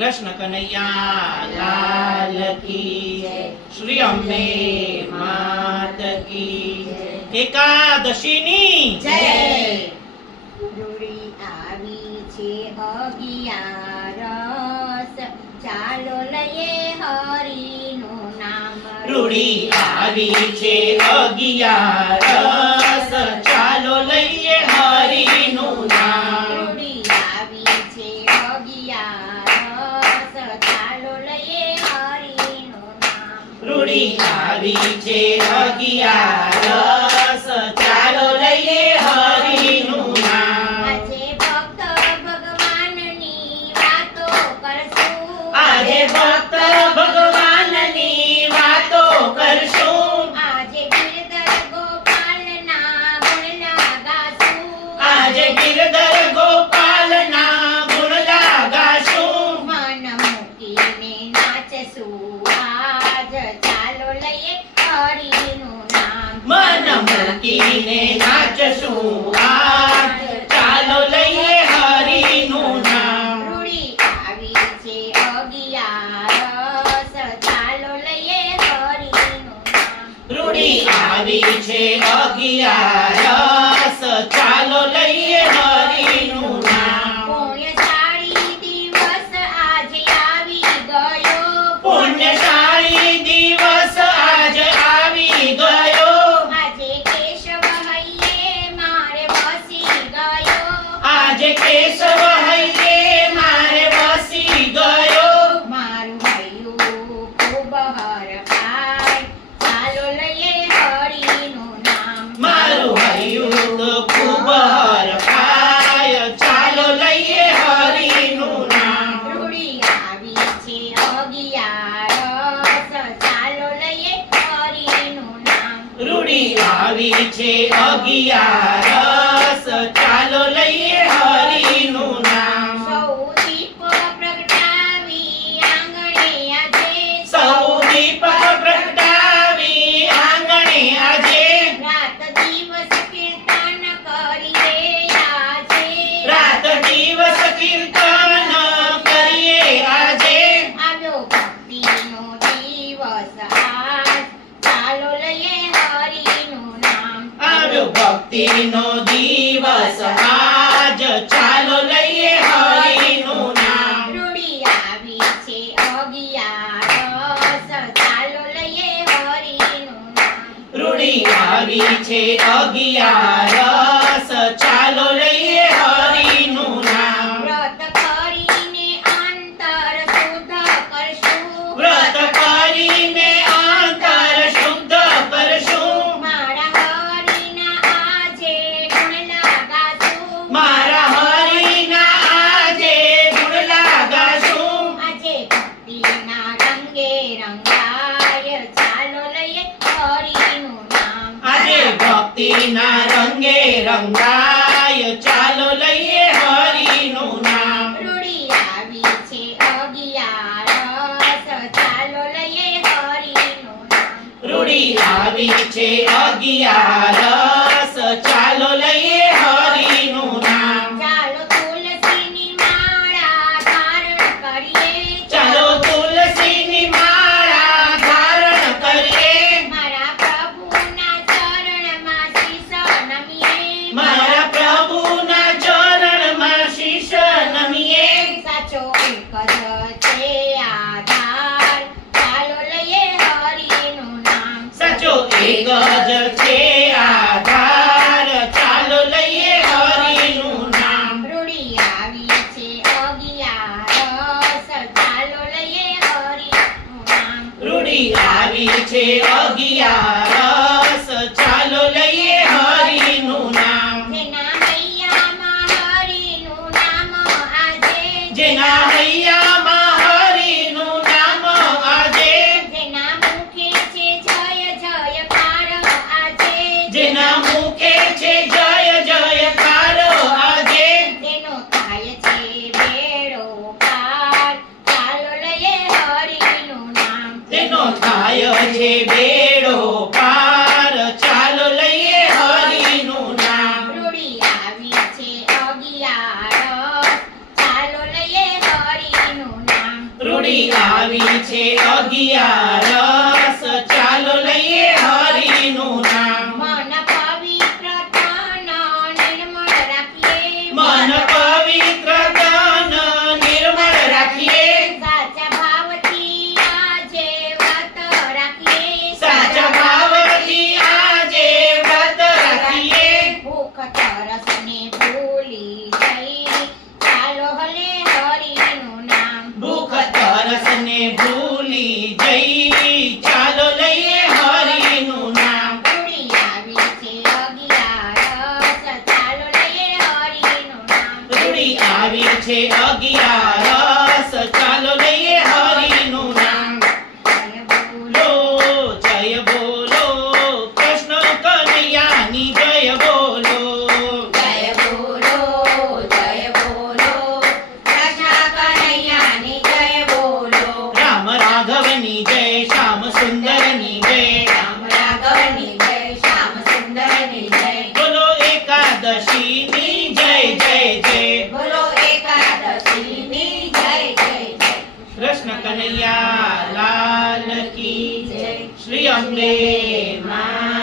કૃષ્ણ કનૈયા લાલ કી જય, શ્રી અંબે માત કી જય, એકાદશીની જય। રૂડી આવી છે અગિયારસ, ચાલો લઈએ હરિનું નામ। રૂડી આવી છે અગિયારસ, ચાલો લઈએ હરિનું નામ। રૂડી આવી છે અગિયારસ, ચાલો લઈએ હરિનું નામ। રૂડી આવી છે અગિયારસ, ચાલો લઈએ હરિનું નામ। આજે ભક્ત ભગવાનની વાતો કરશું, આજે ભક્ત ભગવાનની વાતો કરશું, આજે ગિરધર ગોપાલના ગુણના ગાશું, આજે ગિરધર ગોપાલના ગુણલા ગાશું। મન મૂકીને નાચશું આજ, ચાલો લઈએ હરિનું નામ। મન મૂકીને નાચશું આજ, ચાલો લઈએ હરિનું નામ। રૂડી આવી છે અગિયારસ, ચાલો લઈએ હરિનું નામ। રૂડી આવી છે અગિયારસ, ચાલો લઈએ હરિનું નામ। પુણ્યશાળી દિવસ આજે આવી ગયો, પુણ્યશાળી દિવસ આજ આવી ગયો, આજે કેશવ હૈયે મારે વસી ગયો, આજે કેશવ હૈયે મારે વસી ગયો। મારું હૈયું ખૂબ હરખાય, ચાલો લઈએ હરિનું નામ। મારું હૈયું તો ખૂબ હરખાય, ચાલો લઈએ હરિનું નામ। રૂડી આવી છે અગિયારસ, ચાલો લઈએ હરિનું નામ। રૂડી આવી છે અગિયારસ, ચાલો લઈએ હરિનું નામ। સૌ દીપ પ્રગટાવી આંગણે આજે, સૌ દીપ પ્રગટાવી આંગણે આજે, રાત દિવસ કીર્તન કરીએ આજે, રાત દિવસ કીર્તન કરીએ આજે। આવ્યો ભક્તિનો દિવસ આજ, ચાલો લઈએ હરિનું નામ। આવ્યો ભક્તિનો દિવસ આજ, ચાલો લઈએ હરિનું નામ। રૂડી આવી છે અગિયારસ, ચાલો લઈએ હરિનું નામ। રૂડી આવી છે અગિયારસ, ચાલો લઈએ હરિનું નામ। વ્રત કરીને અંતર શુદ્ધ કરશું, વ્રત કરીને અંતર શુદ્ધ કરશું, મારા હરિના આજે ગુણલા ગાશું, મારા હરિના આજે ગુણલા ગાશું। આજે ભક્તિના રંગે રંગાય, ચાલો લઈએ હરિનું નામ। આજે ભક્તિના રંગે રંગાય, ચાલો લઈએ હરિનું નામ। રૂડી આવી છે અગિયારસ, ચાલો લઈએ હરિનું નામ। રૂડી આવી છે અગિયારસ, ચાલો લઈએ હરિનું નામ। ચાલો તુલસીની માળા ધારણ કરીએ, ચાલો તુલસીની માળા ધારણ કરીએ, મારા પ્રભુના ચરણમાં શીશ નમીએ, મારા પ્રભુના ચરણમાં શીશ નમીએ। સાચો એક જ છે આધાર, ચાલો લઈએ હરિનું નામ। સાચો એક જ છે આધાર, ચાલો લઈએ હરિનું નામ। રૂડી આવી છે અગિયારસ, ચાલો લઈએ હરિનું નામ। રૂડી આવી છે અગિયારસ, ચાલો લઈએ હરિનું નામ। જેના હૈયામાં હરિનું નામ આજે, જેના હૈયામાં હરિનું નામ આજે, જેના મુખે છે જય જયકાર આજે, જેના મુખે છે જય જયકાર આજે, તેનો થાય છે બેડો પાર, ચાલો લઈએ હરિનું નામ। તેનો થાય છે બેડો પાર, ચાલો લઈએ હરિનું નામ। રૂડી આવી છે અગિયારસ, ચાલો લઈએ હરિનું નામ। રૂડી આવી છે અગિયારસ, ચાલો લઈએ હરિનું નામ. મન પવિત્ર તન નિર્મળ રાખીએ, મન પવિત્ર તન નિર્મળ રાખીએ, સાચા ભાવથી આજે વ્રત રાખીએ, સાચા ભાવથી આજે વ્રત રાખીએ. ભૂખ તરસને ભૂલી જઈ ચાલો હલે હરિનું નામ. ભૂખ તરસને ભૂલી જઈ ચાલો લઈએ હરિનું નામ. રૂડી આવી છે અગિયારસ, ચાલો લઈએ હરિનું નામ. રૂડી આવી છે અગિયારસ, ચાલો લઈએ હરિનું નામ. જય બોલો, જય બોલો, કૃષ્ણ કનૈયાની જય બોલો. જય બોલો, જય બોલો, કૃષ્ણ કનૈયાની જય બોલો. રામ રાઘવની જય, શ્યામ સુંદરની જય. રામ રાઘવની જય, શ્યામ સુંદરની જય. બોલો એકાદશીની જય જય જય. બોલો એકાદશીની જય જય જય. કૃષ્ણ કનૈયા લાલ કી જય. શ્રી અંબે મા